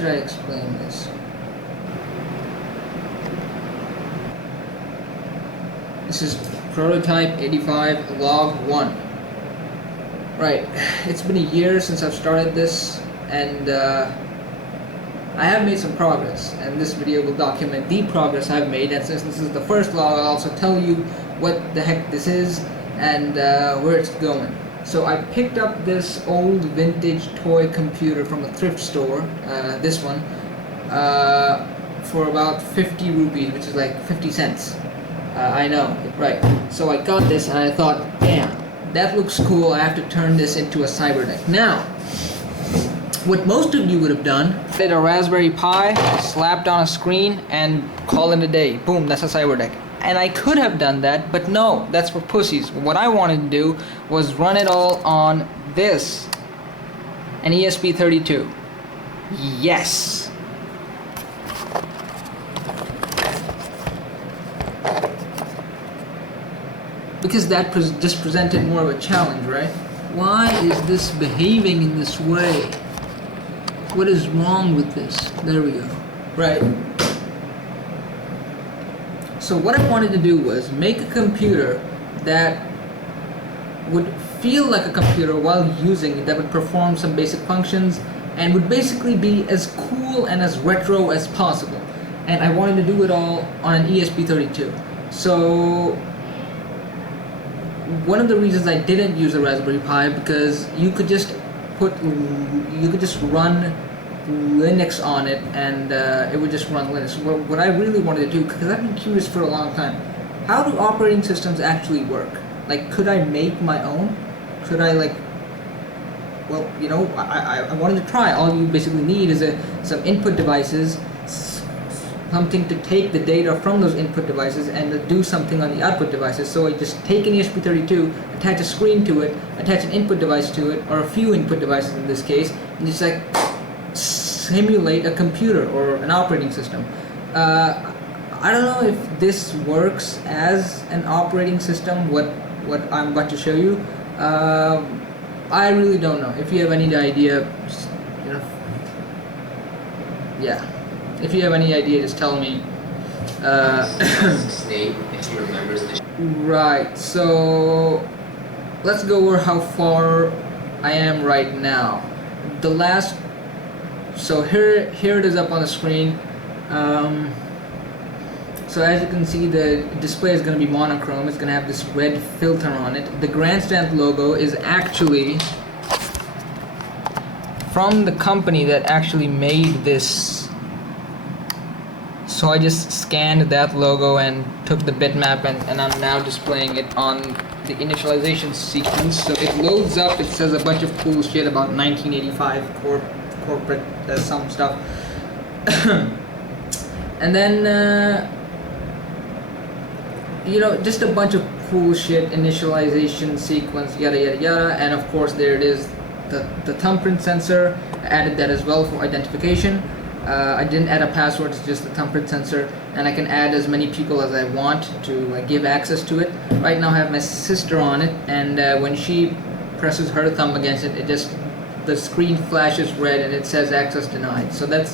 should I explain this? This is prototype 85 log 1. Right, it's been a year since I've started this, and I have made some progress, and this video will document the progress I've made. And since this is the first log, I'll also tell you what the heck this is and where it's going. So I picked up this old vintage toy computer from a thrift store, this one, for about 50 rupees, which is like 50 cents. I know, right. So I got this and I thought, damn, that looks cool, I have to turn this into a cyberdeck. Now, what most of you would have done, did a Raspberry Pi, slapped on a screen, and call it a day. Boom, that's a cyberdeck. And I could have done that, but no, that's for pussies. What I wanted to do was run it all on this, an ESP32. Yes! Because that just presented more of a challenge, right? Why is this behaving in this way? What is wrong with this? There we go. Right. So what I wanted to do was make a computer that would feel like a computer while using it, that would perform some basic functions and would basically be as cool and as retro as possible. And I wanted to do it all on an ESP32. So one of the reasons I didn't use a Raspberry Pi, because you could just run Linux on it and it would just run Linux. What I really wanted to do, because I've been curious for a long time, how do operating systems actually work? Like, could I make my own? Could I, like, well, you know, I wanted to try. All you basically need is some input devices, something to take the data from those input devices and to do something on the output devices. So I just take an ESP32, attach a screen to it, attach an input device to it, or a few input devices in this case, and just like simulate a computer or an operating system. I don't know if this works as an operating system, what I'm about to show you. I really don't know. If you have any idea, just, you know, yeah. If you have any idea, just tell me. Right, so let's go over how far I am right now. So here it is up on the screen. So as you can see, the display is going to be monochrome. It's going to have this red filter on it. The Grandstand logo is actually from the company that actually made this. So I just scanned that logo and took the bitmap and I'm now displaying it on the initialization sequence. So it loads up, it says a bunch of cool shit about 1985 corporate some stuff. And then, you know, just a bunch of cool shit, initialization sequence, yada yada yada. And of course there it is, the thumbprint sensor. I added that as well for identification. I didn't add a password, it's just a thumbprint sensor, and I can add as many people as I want to give access to it. Right now I have my sister on it, and when she presses her thumb against it, the screen flashes red and it says access denied. So that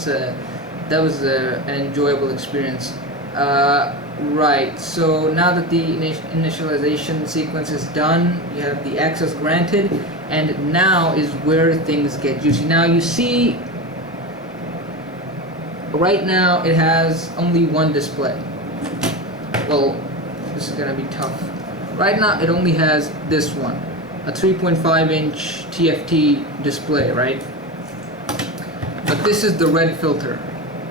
was an enjoyable experience. Right, so now that the initialization sequence is done, you have the access granted, and now is where things get juicy. Now you see, right now it has only one display. Well, this is gonna be tough. Right now it only has this one, a 3.5 inch TFT display, right? But this is the red filter.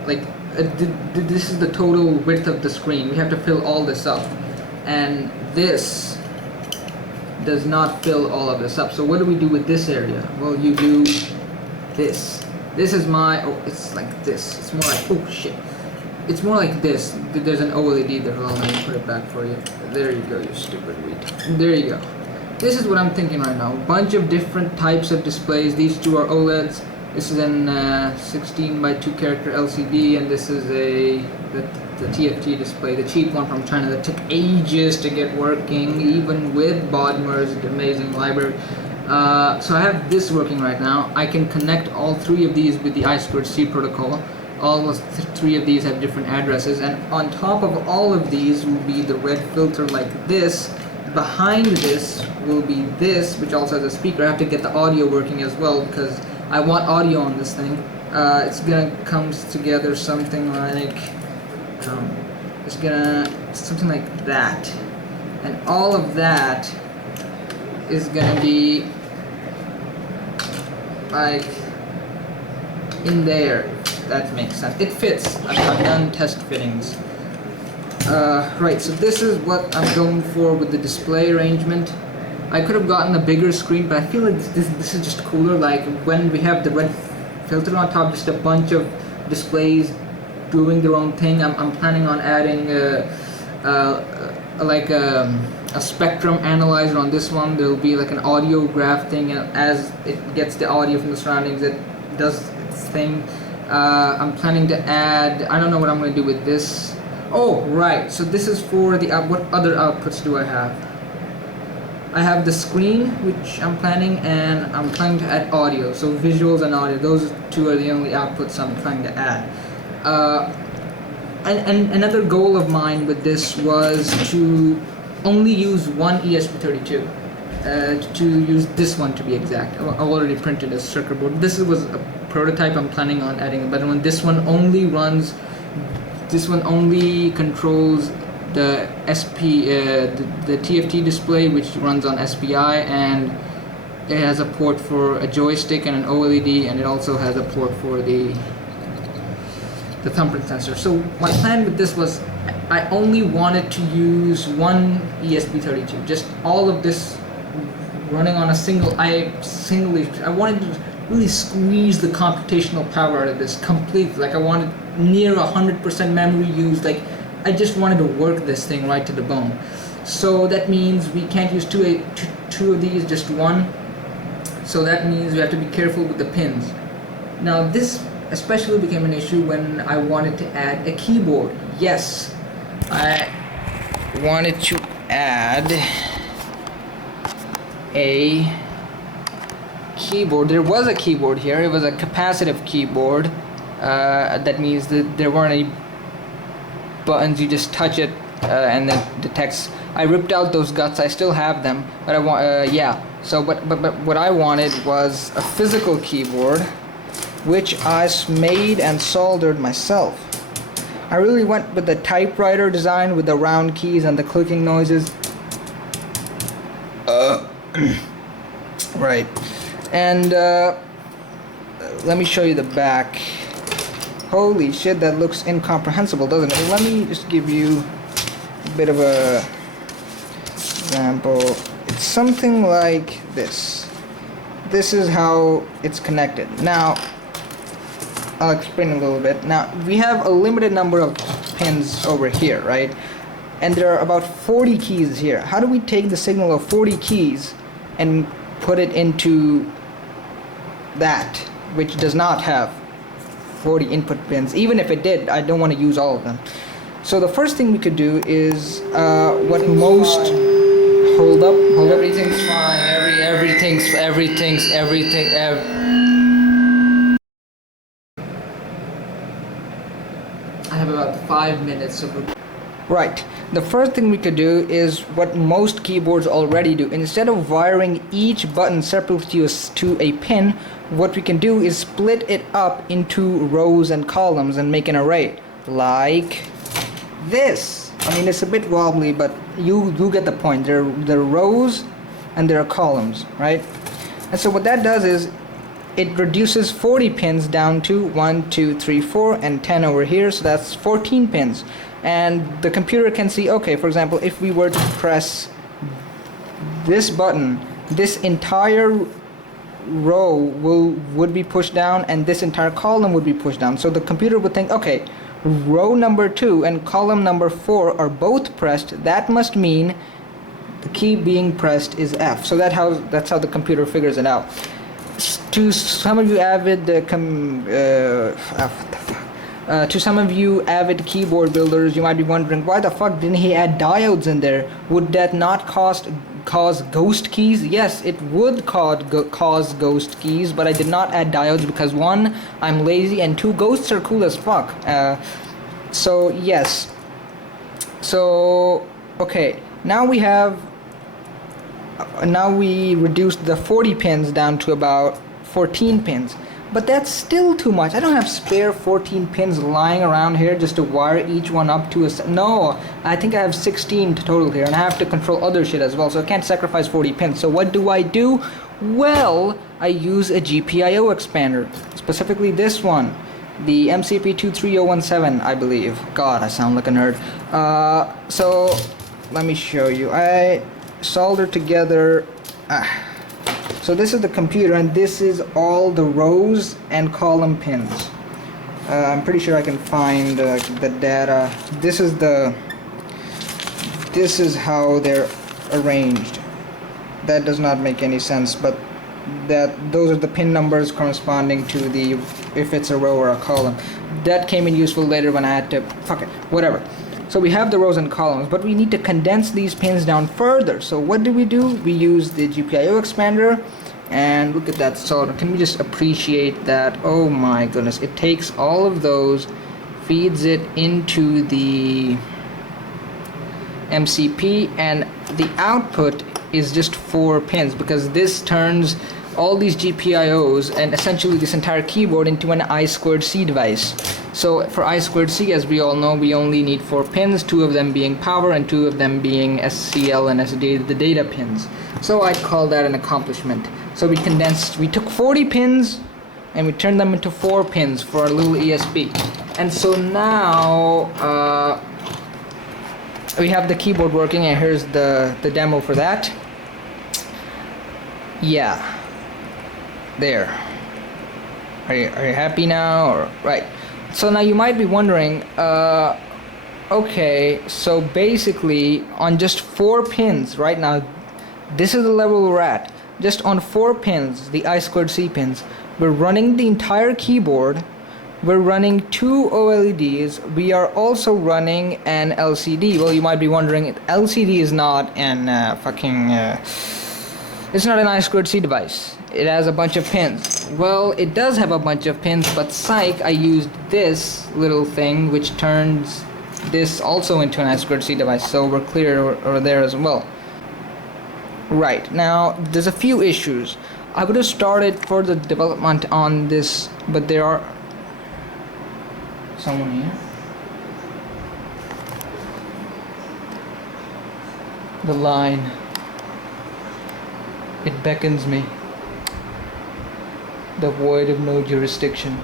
Like, this is the total width of the screen. We have to fill all this up, and this does not fill all of this up. So what do we do with this area? Well, you do this. This is my, oh, it's like this. It's more like, oh shit. It's more like this. There's an OLED there. Hold on, let me put it back for you. There you go, you stupid retard. There you go. This is what I'm thinking right now. A bunch of different types of displays. These two are OLEDs. This is an 16 by 2 character LCD, and this is the TFT display, the cheap one from China that took ages to get working, even with Bodmer's amazing library. So I have this working right now. I can connect all three of these with the I2C protocol. All of three of these have different addresses, and on top of all of these will be the red filter like this. Behind this will be this, which also has a speaker. I have to get the audio working as well because I want audio on this thing. It's gonna comes together something like something like that, and all of that is gonna be like in there. That makes sense. It fits. I've done test fittings. Right, so this is what I'm going for with the display arrangement. I could have gotten a bigger screen, but I feel like this is just cooler. Like when we have the red filter on top, just a bunch of displays doing their own thing. I'm planning on adding like a spectrum analyzer on this one. There will be like an audio graph thing, and as it gets the audio from the surroundings, it does its thing. I'm planning to add, I don't know what I'm going to do with this. Oh, right, so this is for the, what other outputs do I have? I have the screen, which I'm planning, and I'm planning to add audio. So visuals and audio, those two are the only outputs I'm trying to add. And another goal of mine with this was to only use one ESP32. To use this one to be exact. I already printed a circuit board. This was a prototype. I'm planning on adding a better one. This one only runs, this one only controls the the TFT display, which runs on SPI, and it has a port for a joystick and an OLED, and it also has a port for the thumbprint sensor. So my plan with this was I only wanted to use one ESP32, just all of this running on a I wanted to really squeeze the computational power out of this completely. Like I wanted near 100% memory use. Like I just wanted to work this thing right to the bone. So that means we can't use two of these, just one. So that means we have to be careful with the pins. Now this especially became an issue when I wanted to add a keyboard. Yes, I wanted to add a keyboard. There was a keyboard here. It was a capacitive keyboard. That means that there weren't any buttons. You just touch it and then detects. I ripped out those guts. I still have them, but I want yeah. So but what I wanted was a physical keyboard, which I made and soldered myself. I really went with the typewriter design with the round keys and the clicking noises. Right, and let me show you the back. Holy shit, that looks incomprehensible, doesn't it? Let me just give you a bit of a example. It's something like this. This is how it's connected. Now, I'll explain a little bit. Now, we have a limited number of pins over here, right? And there are about 40 keys here. How do we take the signal of 40 keys and put it into that, which does not have 40 input pins? Even if it did, I don't want to use all of them. So the first thing we could do is what most hold up. Everything's fine. Everything. I have about 5 minutes of. Right. The first thing we could do is what most keyboards already do. Instead of wiring each button separately to a pin, what we can do is split it up into rows and columns and make an array. Like this. I mean, it's a bit wobbly, but you get the point. There are rows and there are columns, right? And so what that does is it reduces 40 pins down to 1, 2, 3, 4, and 10 over here, so that's 14 pins. And the computer can see, okay, for example, if we were to press this button, this entire row would be pushed down and this entire column would be pushed down. So the computer would think, okay, row number 2 and column number 4 are both pressed. That must mean the key being pressed is F. So that's how the computer figures it out. To some of you avid keyboard builders, you might be wondering, why the fuck didn't he add diodes in there? Would that not cause cause ghost keys? Yes, it would cause ghost keys, but I did not add diodes because one, I'm lazy, and two, ghosts are cool as fuck. So yes. So okay, now we reduced the 40 pins down to about 14 pins. But that's still too much. I don't have spare 14 pins lying around here just to wire each one up to a... No, I think I have 16 total here, and I have to control other shit as well, so I can't sacrifice 40 pins. So what do? Well, I use a GPIO expander, specifically this one, the MCP.23017, I believe. God, I sound like a nerd. So let me show you. I soldered together... So this is the computer, and this is all the rows and column pins. I'm pretty sure I can find the data. This is how they're arranged. That does not make any sense, but those are the pin numbers corresponding to the, if it's a row or a column. That came in useful later when I had to, fuck it, whatever. So we have the rows and columns, but we need to condense these pins down further. So what do? We use the GPIO expander, and look at that solder. Can we just appreciate that? Oh my goodness, it takes all of those, feeds it into the MCP, and the output is just 4 pins, because this turns all these GPIOs and essentially this entire keyboard into an I2C device. So for I2C, as we all know, we only need 4 pins, 2 of them being power and 2 of them being SCL and SD, the data pins. So I'd call that an accomplishment. So we took 40 pins and we turned them into 4 pins for our little ESP. And so now we have the keyboard working, and here's the demo for that. Yeah. There. Are you happy now? Or right. So now you might be wondering, okay, so basically on just 4 pins right now, this is the level we're at. Just on 4 pins, the I2C pins, we're running the entire keyboard. We're running 2 OLEDs. We are also running an LCD. Well, you might be wondering, LCD is not an it's not an I2C device. It has a bunch of pins. Well, it does have a bunch of pins, but psych, I used this little thing which turns this also into an I2C device, so we're clear over there as well. Right, now there's a few issues. I would have started further development on this, but there are someone here. The line, it beckons me. The void of no jurisdiction.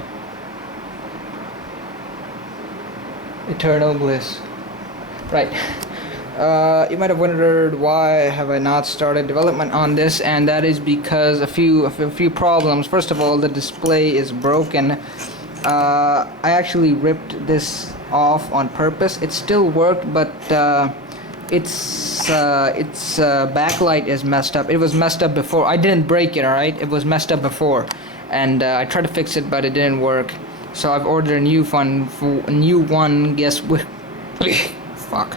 Eternal bliss. Right. You might have wondered why have I not started development on this, and that is because a few problems. First of all, the display is broken. I actually ripped this off on purpose. It still worked, but its backlight is messed up. It was messed up before. I didn't break it, alright? It was messed up before. And I tried to fix it, but it didn't work. So I've ordered a new one. Guess where? Fuck.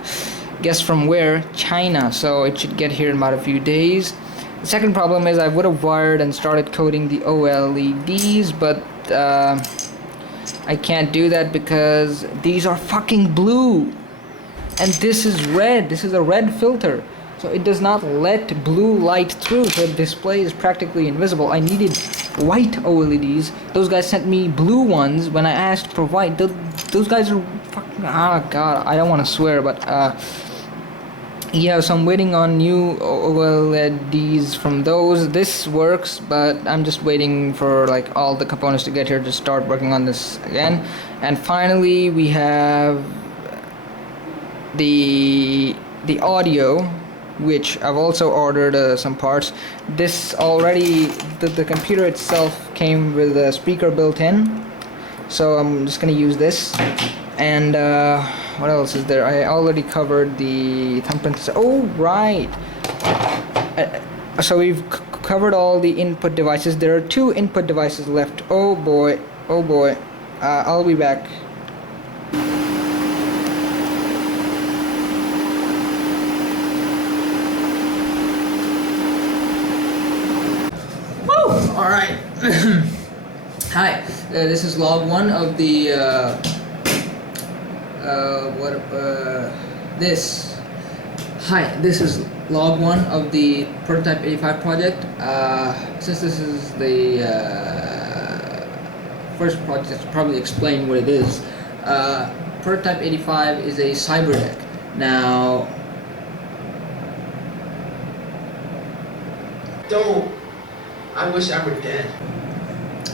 Guess from where? China. So it should get here in about a few days. The second problem is I would have wired and started coding the OLEDs, but I can't do that because these are fucking blue. And this is red. This is a red filter. So it does not let blue light through, so the display is practically invisible. I needed white OLEDs. Those guys sent me blue ones when I asked for white. Those guys are fucking... Oh god, I don't want to swear, but yeah, so I'm waiting on new OLEDs from those. This works, but I'm just waiting for like all the components to get here to start working on this again. And finally we have the audio, which I've also ordered some parts. This already, the computer itself came with a speaker built in, so I'm just gonna use this. And what else is there? I already covered the thumbprint. Oh right. So we've covered all the input devices. There are 2 input devices left. Oh boy, oh boy. I'll be back. Alright. Hi, this is log 1 of the this is log 1 of the Prototype 85 project. Since this is the first project, I should probably explain what it is. Prototype 85 is a cyberdeck. Now, don't. I wish I were dead.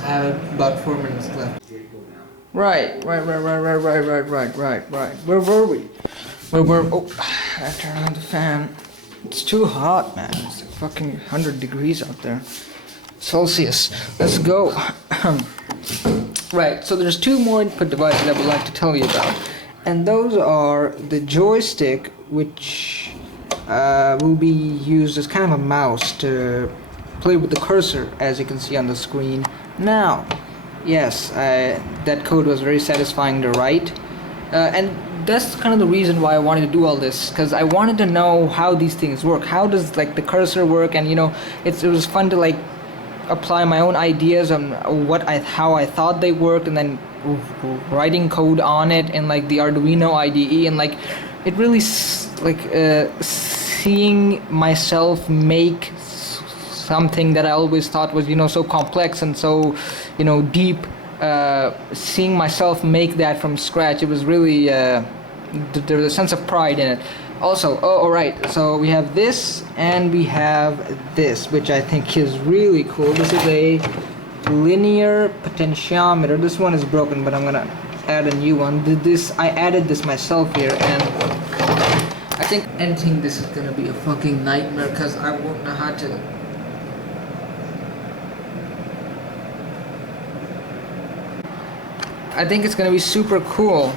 I have about 4 minutes left. Right. Where were we? Oh, I have to turn on the fan. It's too hot, man. It's like fucking 100 degrees out there. Celsius. Let's go. Right, so there's 2 more input devices I would like to tell you about. And those are the joystick, which will be used as kind of a mouse to play with the cursor, as you can see on the screen now. Yes, that code was very satisfying to write, and that's kind of the reason why I wanted to do all this, because I wanted to know how these things work. How does like the cursor work? And you know, it was fun to like apply my own ideas on how I thought they worked, and then writing code on it in like the Arduino IDE, and like it really seeing myself make something that I always thought was, you know, so complex and so, you know, deep. Seeing myself make that from scratch, it was really there was a sense of pride in it. Also, alright, so we have this and we have this, which I think is really cool. This is a linear potentiometer. This one is broken, but I'm gonna add a new one. I added this myself here, and I think editing this is gonna be a fucking nightmare because I won't know how to. I think it's gonna be super cool.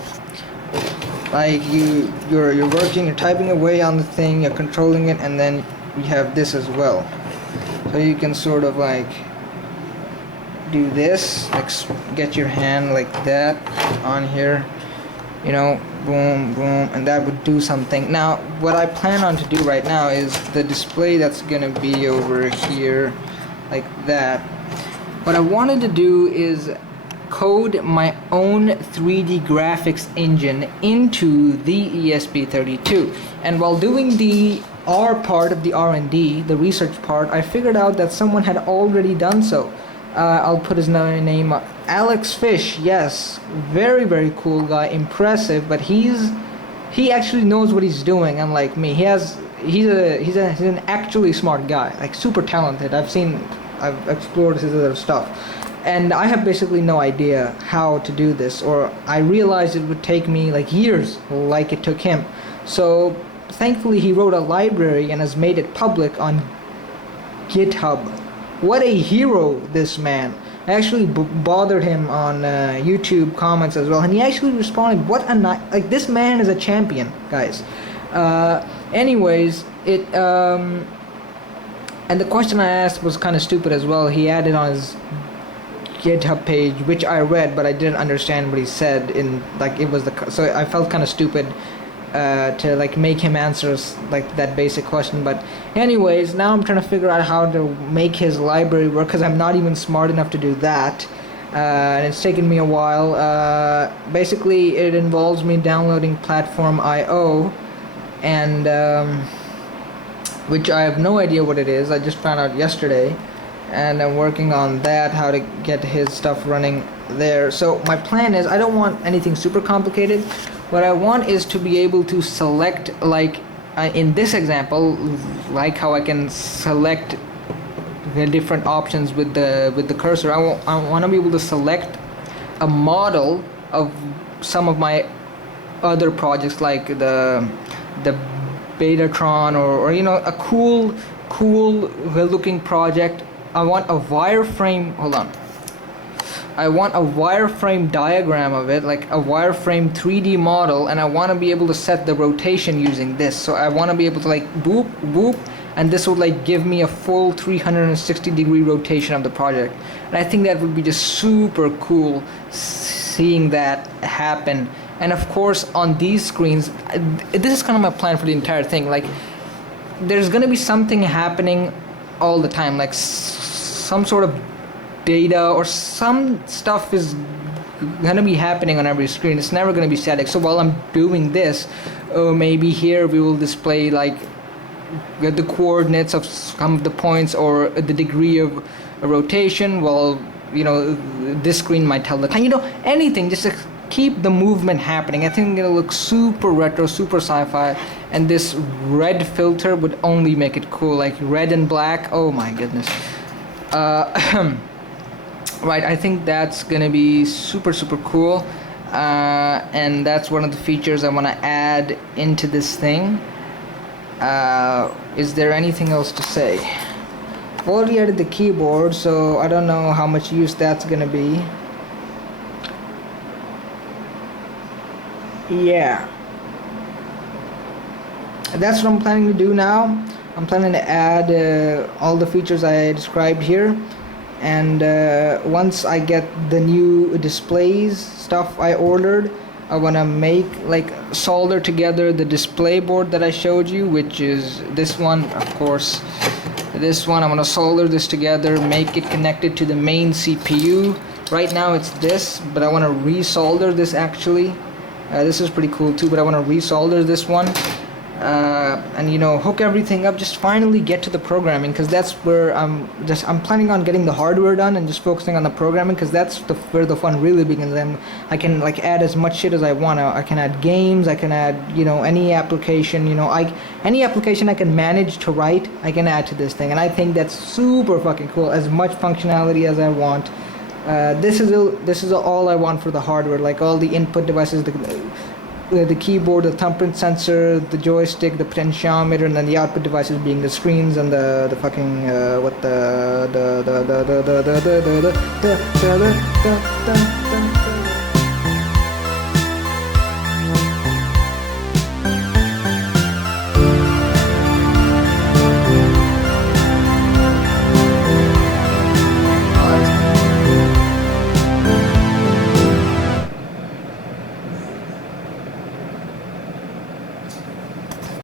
Like you're working, you're typing away on the thing, you're controlling it, and then you have this as well. So you can sort of like do this, like get your hand like that on here, you know, boom, boom, and that would do something. Now, what I plan on to do right now is the display that's gonna be over here, like that. What I wanted to do is code my own 3D graphics engine into the ESP32, and while doing the R part of the R&D, the research part, I figured out that someone had already done so. I'll put his name up. Alex Fish. Yes, very cool guy, impressive, but he actually knows what he's doing, unlike me. He's an actually smart guy, like super talented. I've explored his other stuff. And I have basically no idea how to do this, or I realized it would take me like years, like it took him. So thankfully he wrote a library and has made it public on GitHub. What a hero, this man. I actually bothered him on YouTube comments as well, and he actually responded. What a like, this man is a champion, guys. Anyways, and the question I asked was kind of stupid as well. He added on his GitHub page, which I read, but I didn't understand what he said. So I felt kind of stupid to like make him answer like that basic question. But anyways, now I'm trying to figure out how to make his library work, because I'm not even smart enough to do that, and it's taken me a while. Basically, it involves me downloading platform.io, and which I have no idea what it is. I just found out yesterday, and I'm working on that, how to get his stuff running there. So my plan is, I don't want anything super complicated. What I want is to be able to select, like in this example, like how I can select the different options with the cursor. I want to be able to select a model of some of my other projects, like the Betatron, or you know, a cool looking project. I want a wireframe. Hold on. I want a wireframe diagram of it, like a wireframe 3D model, and I want to be able to set the rotation using this. So I want to be able to like boop, boop, and this would like give me a full 360-degree rotation of the project. And I think that would be just super cool seeing that happen. And of course, on these screens, this is kind of my plan for the entire thing. Like, there's going to be something happening all the time, like some sort of data or some stuff is gonna be happening on every screen. It's never gonna be static. So while I'm doing this, maybe here we will display like the coordinates of some of the points or the degree of rotation, while this screen might tell the time, anything just to keep the movement happening. I think it'll look super retro, super sci-fi, and this red filter would only make it cool, like red and black. Oh my goodness. Right, I think that's gonna be super cool, and that's one of the features I want to add into this thing. Is there anything else to say? I've already added the keyboard, so I don't know how much use that's gonna be. Yeah, that's what I'm planning to do now. I'm planning to add all the features I described here, and once I get the new displays stuff I ordered, I want to make solder together the display board that I showed you, which is this one, of course. This one, I'm going to solder this together, make it connected to the main CPU. Right now it's this, but I want to resolder this actually. This is pretty cool too, but I want to resolder this one, and hook everything up, just finally get to the programming, because that's where I'm planning on getting the hardware done and just focusing on the programming, because that's where the fun really begins. And I can add as much shit as I want. I can add games, I can add any application, any application I can manage to write, I can add to this thing, and I think that's super fucking cool. As much functionality as I want. This is all I want for the hardware, like all the input devices, the keyboard, the thumbprint sensor, the joystick, the potentiometer, and then the output devices being the screens and the fucking